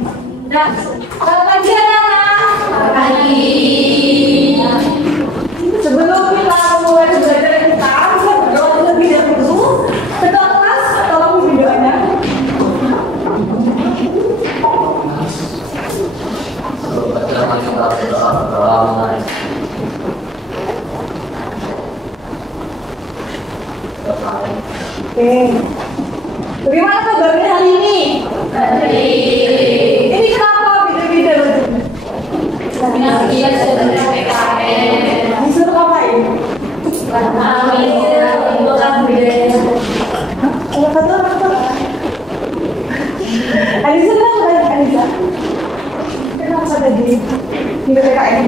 Nah, selamat pagi anak-anak. Selamat pagi. Sebelum kita mulai belajar kita berdoa terlebih dahulu. Ketua kelas, tolong videonya. Oke. Bagaimana kabarnya hari ini? Ini kenapa beda-beda bajunya? Disuruh ngapain? Alisa kenapa? Alisa? Kenapa tadi? Di PPKN?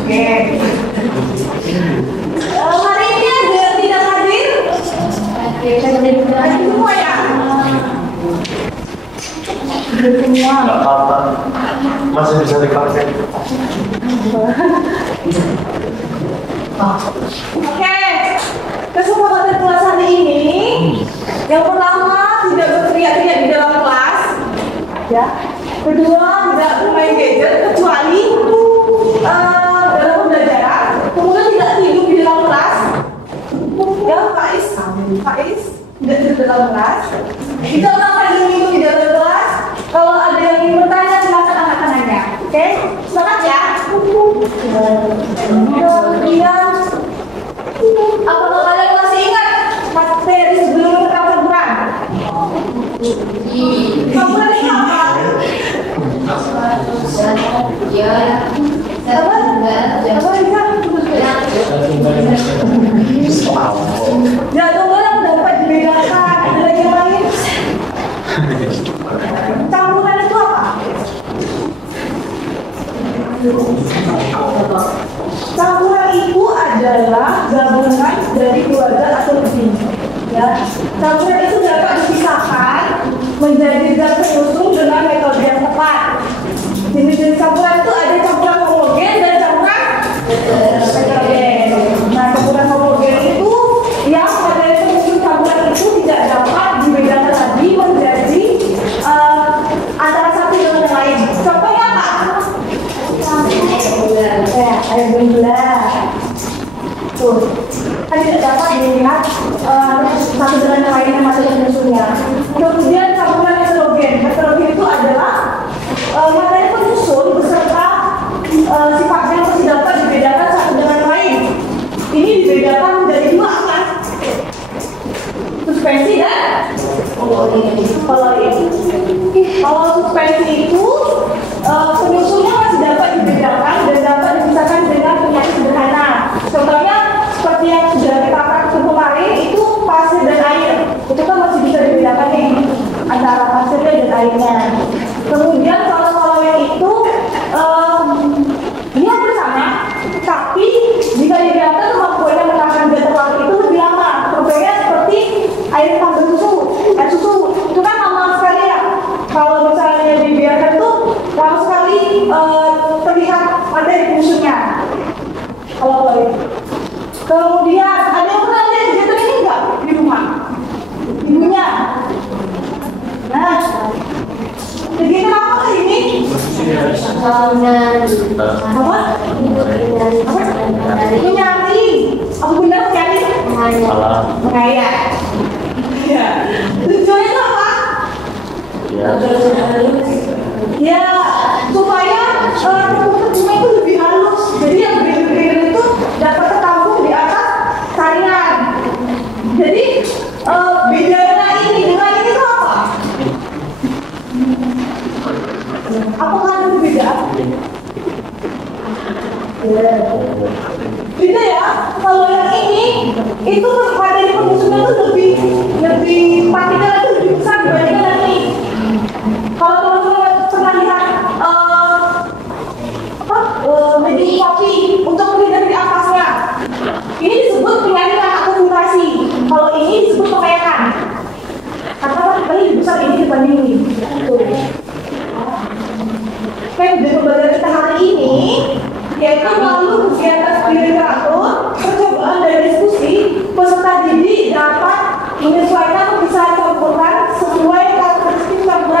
Oke. Hari ini ada tidak hadir? Hadir semua ya? Hadir semua. Gak apa-apa, masih bisa dipakai. Oke, kesepakatan kelas hari ini yang pertama tidak berteriak-teriak di dalam kelas, ya. Kedua tidak bermain gadget kecuali dalam pembelajaran. Kemudian tidak tidur di dalam kelas. Ya, Faiz tidak tidur di dalam kelas. Kita akan minum di dalam kelas. Kalau ada yang ingin bertanya, silakan anak-anaknya. Oke, semangat ya. Kemudian, apakah kalian masih ingat materi sebelum pertempuran? Kamu tadi apa? Ya, tunggulah dapat dibedakan. Ada lagi yang lain? Campuran itu apa? Campuran itu adalah gabungan dari keluarga atau lebih. Ya, campuran itu dapat dipisahkan menjadi zat penyusun dengan metode yang tepat. Jenis-jenis campuran itu ada campuran homogen dan campuran heterogen. Nah, campuran homogen itu yang pada penyusun campuran itu tidak dapat dibedakan lagi menjadi antara satu dengan yang lain. Contohnya apa? Ya, air gula. Tuh, kan tidak dapat dilihat satu dengan yang lain yang masuk ke penyusunnya. Kemudian campuran heterogen. Heterogen itu adalah materi penyusun beserta sifatnya masih dapat dibedakan satu dengan yang lain. Ini dibedakan menjadi dua apa? Suspensi dan koloid. Kalau suspensi itu penyusunnya masih dapat dibedakan dan dapat dipisahkan dengan penyakit sederhana. Contohnya seperti yang sudah kita praktek kemarin itu pasir dan air. Itu kan masih bisa dibedakan nih antara pasirnya dan airnya. Kemudian kalau koloid itu dia hampir sama, tapi jika dibiarkan kemampuannya menahan zat terlarut itu lebih lama. Contohnya seperti air tambah susu, air susu itu kan lama sekali ya. Kalau misalnya dibiarkan tuh lama sekali terlihat materi penyusunnya. Kalau koloid. Kemudian ada yang pernah lihat jatuh ini enggak di rumah? Ibunya. Nah, kegiatan apa ini? Apa? Menyari. Apa benar menyari? Mengaya. Ya. Tujuannya itu apa? Ya, supaya tepung-tepungnya itu lebih halus. Jadi yang bergerak itu dapat tertampung di atas saringan. Jadi bedanya ini dengan ini itu apa? Apakah ada perbedaan? Beda ya. Kalau yang ini itu materi penyusunnya itu lebih partikelnya itu lebih besar dibandingkan yang ini. Kalau teman-teman pernah lihat medium kopi untuk menghindari ampasnya, ini disebut penyaringan atau filtrasi. Kalau ini disebut pemayakan. Karena partikelnya lebih besar ini dibanding ini. Oke, dari pembelajaran kita hari ini yaitu melalui kegiatan studi literatur, percobaan dan diskusi, peserta didik dapat menyesuaikan atau bisa campurkan sesuai karakteristik campuran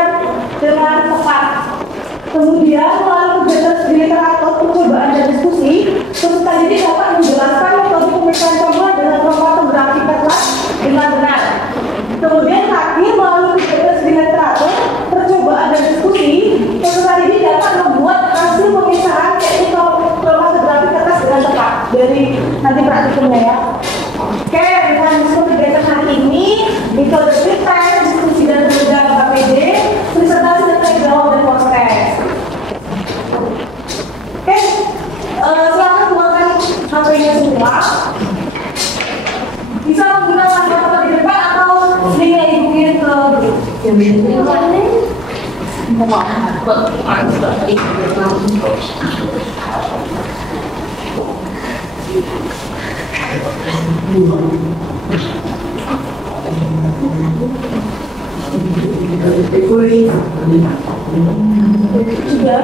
Sudah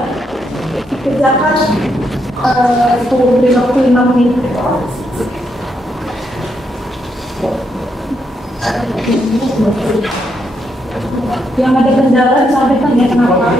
kerjakan 55 menit. Yang ada kendala disampaikan ya kenapa?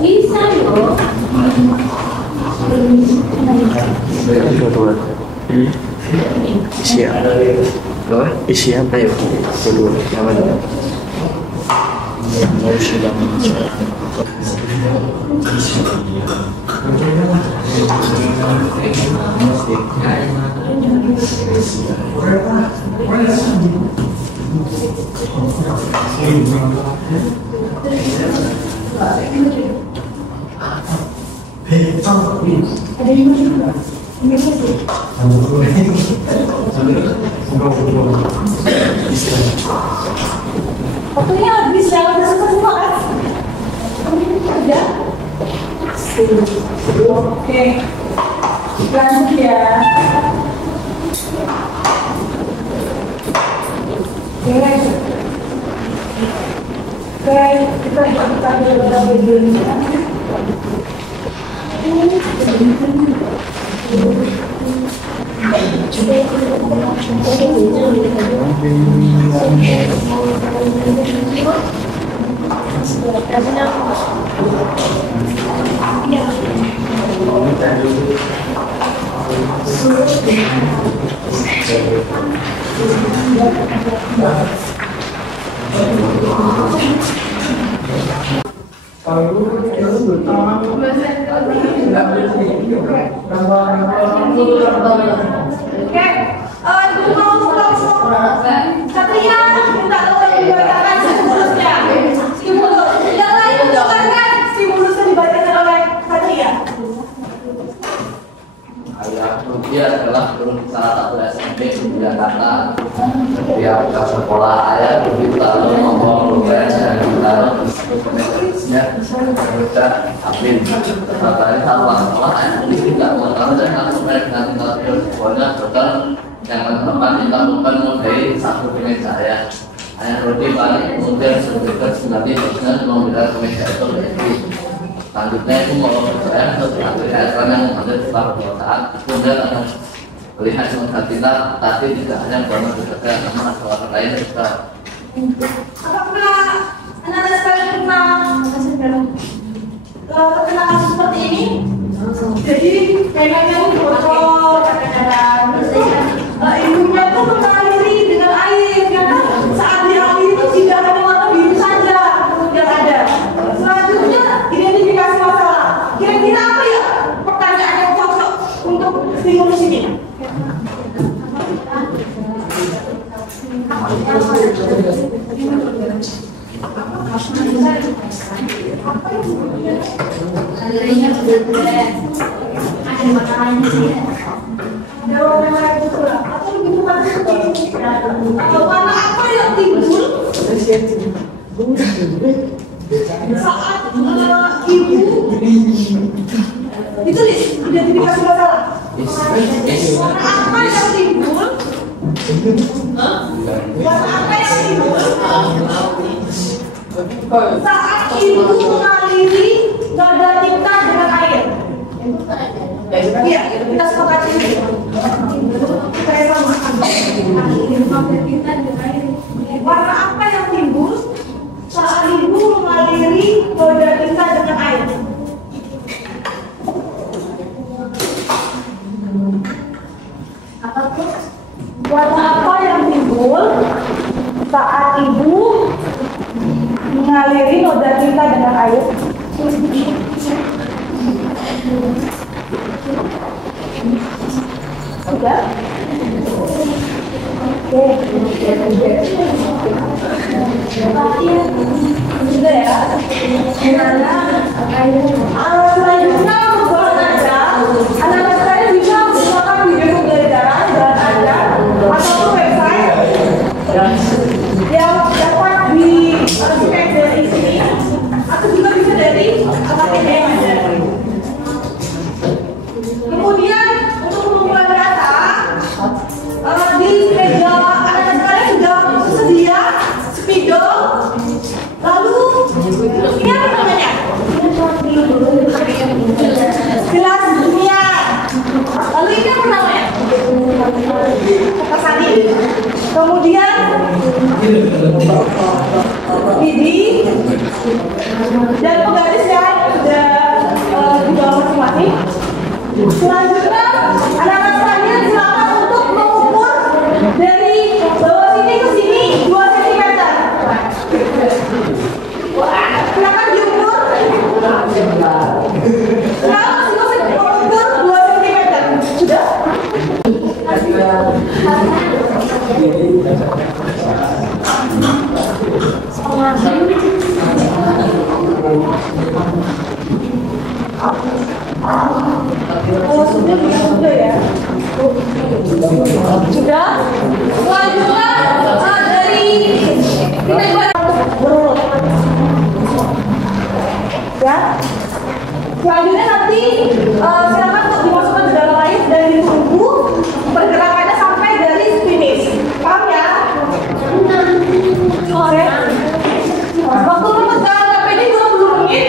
Bisa loh. Isi apa? Isi apa ya? Kedua, yang mana? Mau sudah Waktunya habis ya, udah selesai semua kan? Udah? Oke, lanjut ya. Oke, kita buka dulu videonya. Oke, ibu mau Satria minta tolong dibacakan stimulusnya. Stimulus. Yang lain mendengarkan stimulusnya dibacakan oleh Satria. Ayah Ruki adalah guru salah satu SMP di Jakarta. Setiap ke sekolah ayah Ruki selalu ngomong lugas dan selalu menulisnya berusaha amin. Katanya sama sekolah ayah Ruki tidak mau tahu dan langsung mereka tinggal di sekolahnya dokter yang teman ditemukan mulai satu kemeja saya. Ayah Ruki balik kemudian sekitar 9 memberikan kemeja itu lagi. Selanjutnya itu mau saya satu ayatan yang ada di perkotaan kemudian akan melihat kita tapi tidak hanya banyak bekerja namun ada orang lain juga. Apakah anak-anak sekalian pernah kasus seperti ini? Jadi kayaknya bocor kadang-kadang ibunya tuh mengaliri dengan air karena saat dialiri itu tidak hanya warna biru saja yang ada. Selanjutnya identifikasi masalah. Kira-kira apa ya pertanyaan yang cocok untuk stimulus ini? Ada makalahnya sih. Warna apa yang timbul saat ibu ditulis identifikasi masalah? Warna apa yang timbul? Warna apa yang timbul saat ibu mengaliri noda tinta dengan air? Iya, kita sepakat ini. Saya sama. Warna apa yang timbul saat ibu mengaliri noda tinta dengan air? Apa tuh? Warna apa yang timbul saat ibu mengaliri noda sudah cinta dengan air? Sudah? Oke. Sudah ya? Gimana? Selanjutnya untuk olahraga, anak-anak saya bisa menggunakan video pembelajaran dan ajar ataupun website yang dapat di-cek dari sini atau juga bisa dari aplikasi yang ada. Kemudian untuk pengumpulan data di meja anak-anak sekalian sudah tersedia spidol. Lalu ini apa namanya? Gelas kimia. Lalu ini apa namanya? Kasani. Kemudian ini dan penggaris yang sudah di bawah masing-masing. Selanjutnya anak-anak sekalian silakan untuk mengukur dari bawah sini ke sini 2 cm. Silakan diukur. Silakan mengukur 2 cm. Sudah? Oh, sudah ya. Sudah. Selanjutnya dari kita berurut. Ya. Selanjutnya nanti silakan untuk dimasukkan ke dalam air dan ditunggu pergerakannya sampai dari finish. Paham ya? Oke. Waktu pemegang KPD 20 menit.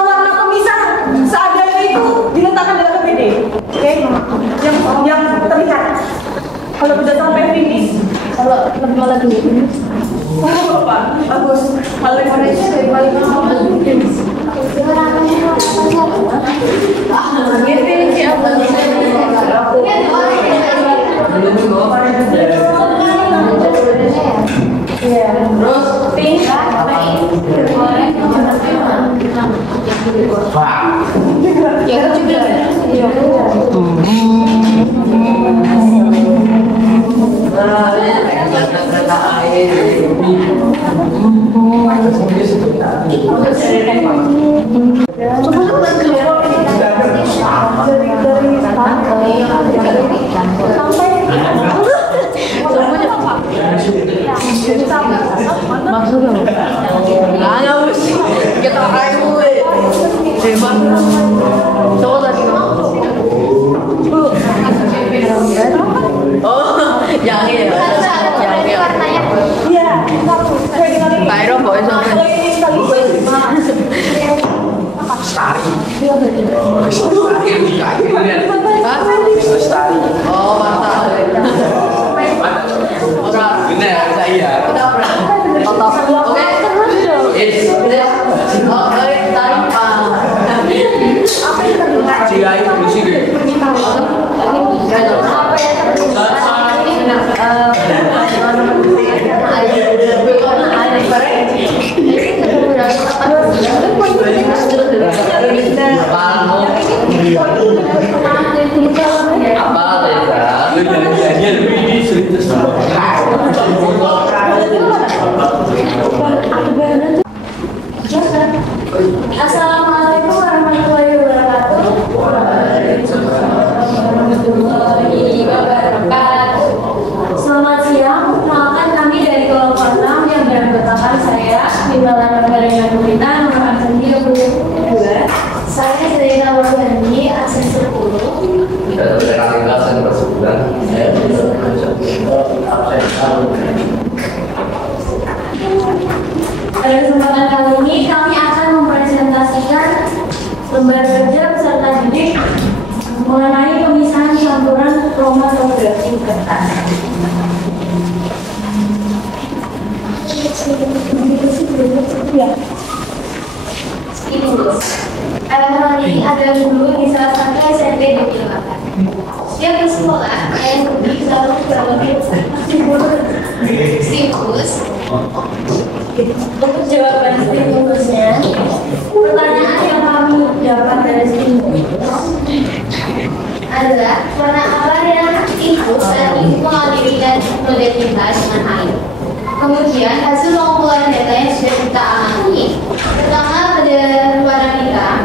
Warna pemisah seadanya itu diletakkan dalam KPD, oke? Yang terlihat. Kalau udah sampai finish, kalau lebih malah dulu. Oh, apa? Bagus. Kalau Indonesia dari paling lama finish. Terus pink Hebat. Cowok tadi oh, yang ini ya. Yang ini warnanya. Iya, satu. Kairo boy sama. Oh, mantap. Benar, saya. Kita pernah. Oke. Oke, tanpa. Jika itu di sini. Assalamualaikum warahmatullahi wabarakatuh. Selamat siang, perkenalkan kami dari kelompok 6 yang beranggotakan saya, Timbalan Negara Pemerintah nomor absen 32. Saya Zainal Wardani, absen 10. Pada kesempatan kali ini kami akan mempresentasikan lembar kerja peserta didik mengenai pemisahan campuran kromatografi kertas. Hari ada guru di salah satu SMP di Cilacap. Dia bersekolah yang pergi selalu berbagai stimulus. Untuk jawaban stimulusnya, pertanyaan yang kami dapat dari stimulus adalah warna apa yang ibu saat ibu mengalirikan model tinta dengan air. Kemudian hasil pengumpulan data yang sudah kita amati, pertama pada warna hitam,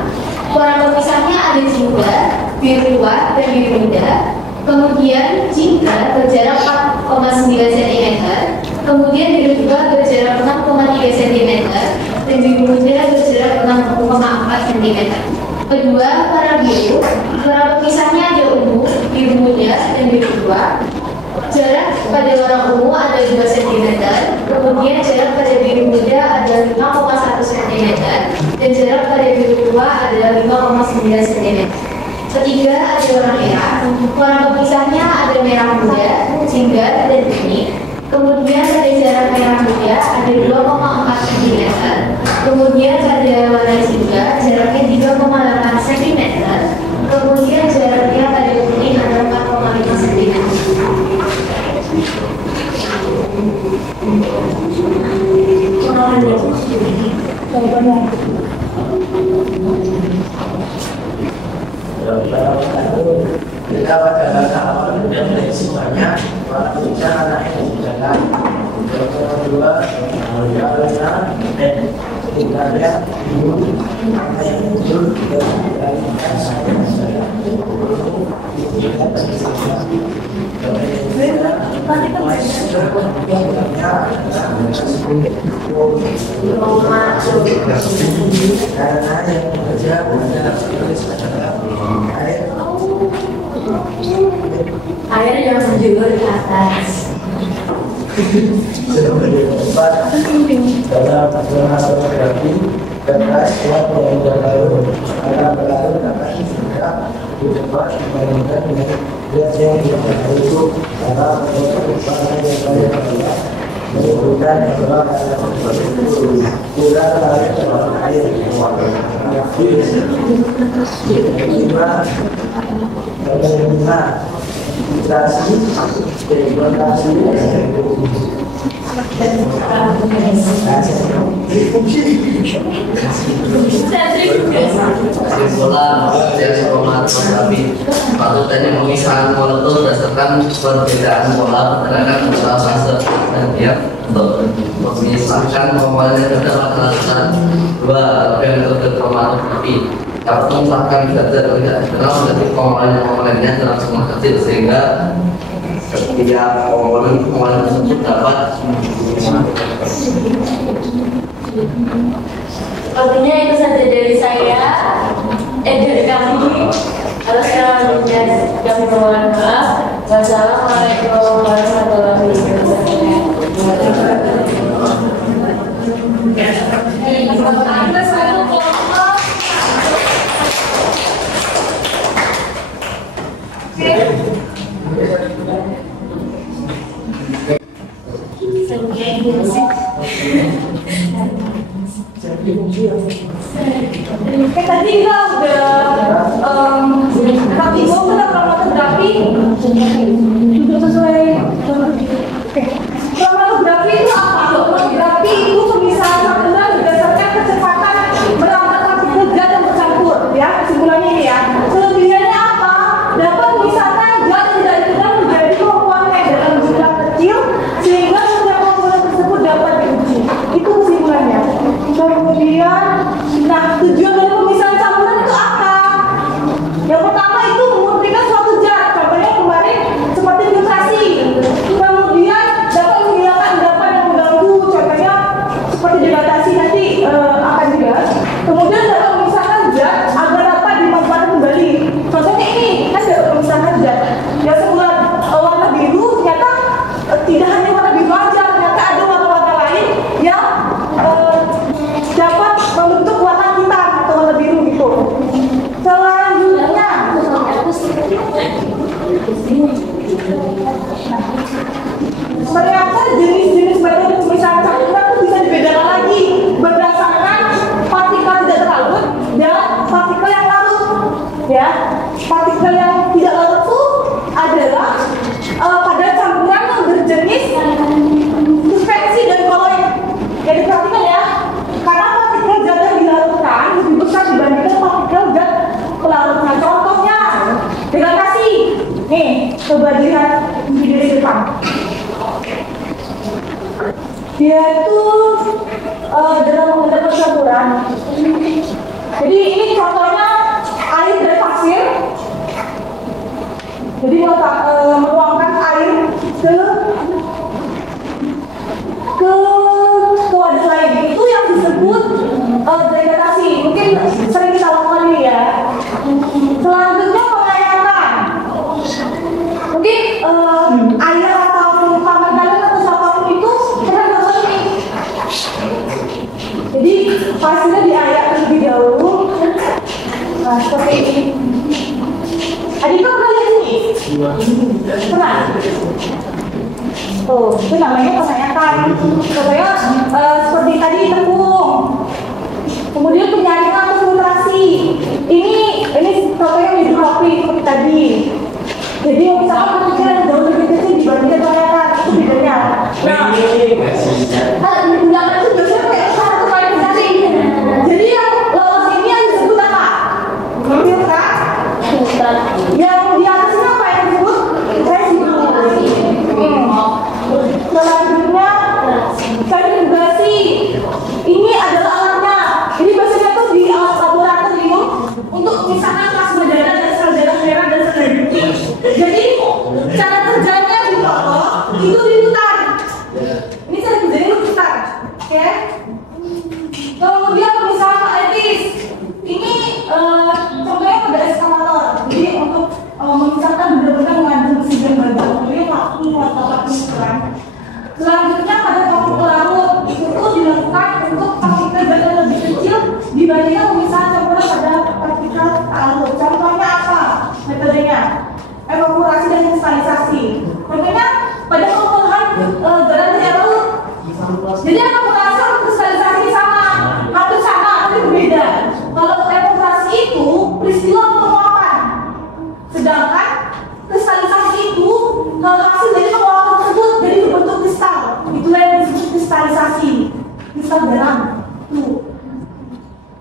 warna pemisahnya ada jingga, biru tua, dan biru muda. Kemudian jingga berjarak 4,9 cm, kemudian biru tua berjarak 6,3 cm, dan biru muda berjarak 6,4 cm. Kedua, warna biru, warna pemisahnya ada ungu, biru muda, dan biru tua. Jarak pada warna ungu ada 2 cm, kemudian jarak pada biru muda ada 5,1 cm, dan jarak pada biru tua adalah 5,9 cm. Ketiga, ada warna merah, warna pemisahnya ada merah muda, jingga, dan kuning. Kemudian pada jarak merah muda ada 2,4 cm, kemudian pada warna jingga jaraknya 3,8 cm, kemudian jaraknya pada kuning ada 4,5 cm. Kita pada bahasa awal dan semuanya para bicara anak yang berjalan kedua berjalan dan kita lihat apa yang muncul dari karena yang bekerja Air yang menjulur ke atas. dalam fotografi kertas yang berlalu karena berlalu akan tidak dicoba dibandingkan dengan gas yang berlalu itu karena fotografi yang berlalu menimbulkan adalah kurang dari air kelima filtrasi segmentasi Kesimpulan dari kromatografi patutnya pemisahan molekul berdasarkan perbedaan pola pergerakan antara fase dan tiap untuk memisahkan komponen yang terdapat rata-rata dua metode kromatografi dapat memisahkan data tidak dikenal menjadi komponen-komponennya dalam skema kecil sehingga setiap komponen tersebut dapat Artinya itu saja dari saya. Bismillahirrahmanirrahim. Wassalamualaikum warahmatullahi Tadi kita udah tapi gue udah kromatographi sudah sesuai. Kromatographi itu apa? Kromatographi itu pemisahan campuran berdasarkan kecepatan berangkat partikel zat yang bercampur. Ya, kesimpulannya ini ya. Kelebihannya apa? Dapat memisahkan zat yang dari kita menjadi komponen dalam jumlah kecil sehingga setiap komponen tersebut dapat diuji. Itu kesimpulannya. Kemudian, nah tujuan dari pemisahan campuran itu apa? Yang pertama itu memurnikan suatu zat, contohnya kemarin seperti filtrasi. Kemudian dapat menghilangkan endapan yang mengganggu, contohnya seperti dilatasi nanti akan dibahas. Kemudian dapat memisahkan zat agar dapat dimanfaatkan kembali. Contohnya ini kan dapat memisahkan zat. Yang semula warna biru ternyata tidak hanya warna biru aja, ternyata ada warna-warna lain yang dapat membentuk warna hitam atau warna biru gitu. Selanjutnya, ternyata jenis-jenis metode pemisahan campuran itu bisa dibedakan lagi berdasarkan partikel tidak terlarut dan partikel yang larut. Ya, partikel yang tidak larut itu adalah pada campuran yang berjenis suspensi dan koloid. Ya diperhatikan ya, karena partikel zat yang dilarutkan lebih besar dibandingkan partikel zat pelarut. Nah, contohnya degradasi. Nih, coba lihat video di depan. Dia itu dalam membentuk campuran. Jadi ini contohnya air dari pasir. Jadi menuangkan air ke wadah lain, itu yang disebut degradasi. Mungkin sering kita lakukan ini ya. Selanjutnya pengayakan. Mungkin air atau paman kalian atau siapapun itu pernah nonton ini. Jadi pasirnya diayak terlebih dahulu. Nah, seperti ini. Adiknya pernah lihat ini? Pernah? Tuh, itu namanya pengayakan. Contohnya seperti tadi tepung. Kemudian penyaringan atau filtrasi. Ini contohnya hidrokopi seperti tadi. Jadi misalkan partikel yang jauh lebih kecil dibandingkan pengayakan, itu bedanya. Nah, kalau digunakan itu biasanya kayak satu kali filtrasi. Jadi yang lolos ini yang disebut apa? Filtrasi. Yang di atasnya apa yang disebut? Residu. Selanjutnya sentrifugasi. Ini adalah alatnya. Ini biasanya tuh di alat laboratorium untuk memisahkan plasma darah dan sel darah merah dan sel darah putih. Jadi cara kerjanya di bawah itu diputar. Ini cara kerjanya diputar, oke? Kemudian pemisahan magnetis. Ini contohnya pada eskavator. Jadi untuk memisahkan benar-benar mengandung mesin dan badan. Jadi waktu pengukuran. Selanjutnya pada partikel larut itu dilakukan untuk partikel zat yang lebih kecil dibandingkan pemisahan campuran pada partikel larut. Contohnya apa metodenya? Evaporasi dan kristalisasi. Contohnya pada pengolahan garam dari larut. Jadi evaporasi atau kristalisasi sama, hampir sama tapi berbeda. Kalau evaporasi itu peristiwa penguapan, sedangkan kristalisasi itu hasil dari penguapan tersebut jadi berbentuk kristal. Itulah yang disebut kristalisasi, kristal garam. Tuh.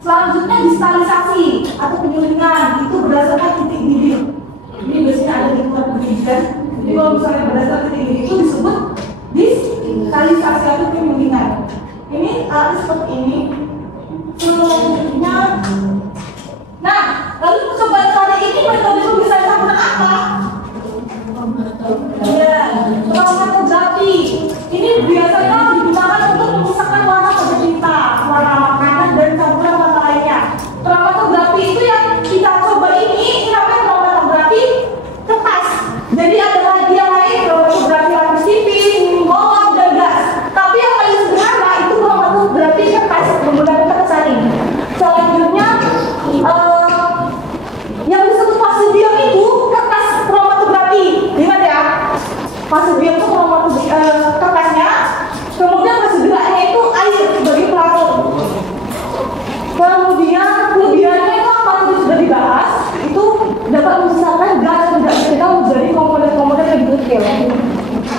Selanjutnya distalisasi atau penyulingan itu berdasarkan titik bibir. Ini biasanya ada di tempat pendidikan. Jadi kalau misalnya berdasarkan titik bibir itu disebut distalisasi atau penyulingan. Ini alatnya seperti ini. Selanjutnya, nah lalu percobaan kali ini metode pemisahan campuran apa? Ya, kromatographi. Ini biasanya digunakan untuk memisahkan warna pada tinta, warna makanan dan campuran warna lainnya. Kromatographi itu yang kita coba ini namanya kromatographi ketat.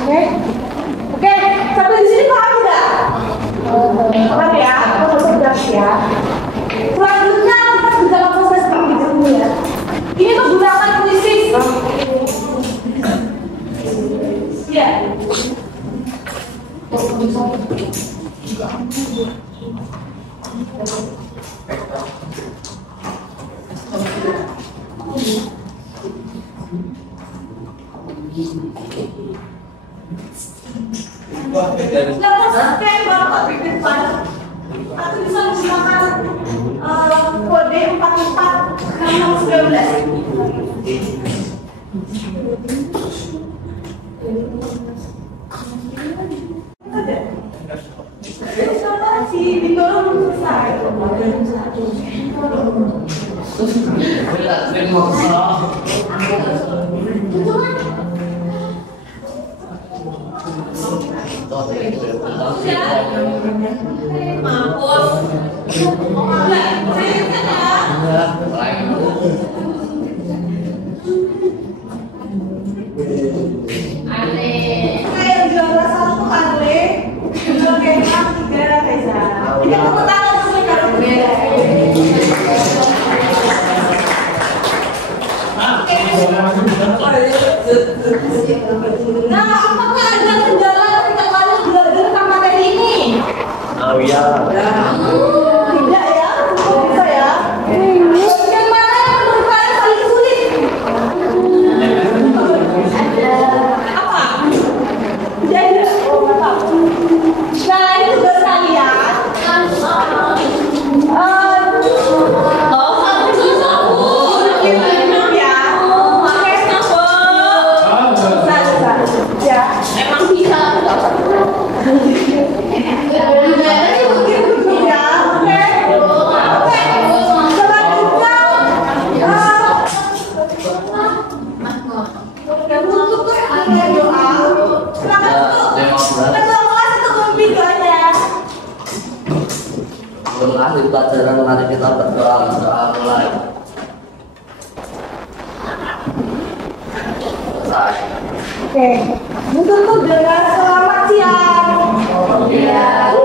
Oke? Oke, sampai di sini paham nggak? Paham ya? Proses ya. Selanjutnya kita sudah proses penghijauan ya. Ini menggunakan puisi. Ya. Aku bisa menggunakan kode 44 si Bintoro belum selesai. Yang juara 1 Andre, juara kedua 3 Reza. Ini tepuk tangan semuanya. Nah, apakah ada kendala ketika kalian belajar tentang materi ini? Oh iya. Tidak ya, bisa ya. Bagian mana yang menurut kalian paling sulit? Apa? Tidak ada. Oh, nggak tahu. Nah, ini tugas kalian. Emang bisa. Di pelajaran mari kita berdoa mulai. Oke, untuk dengan selamat siang. Iya.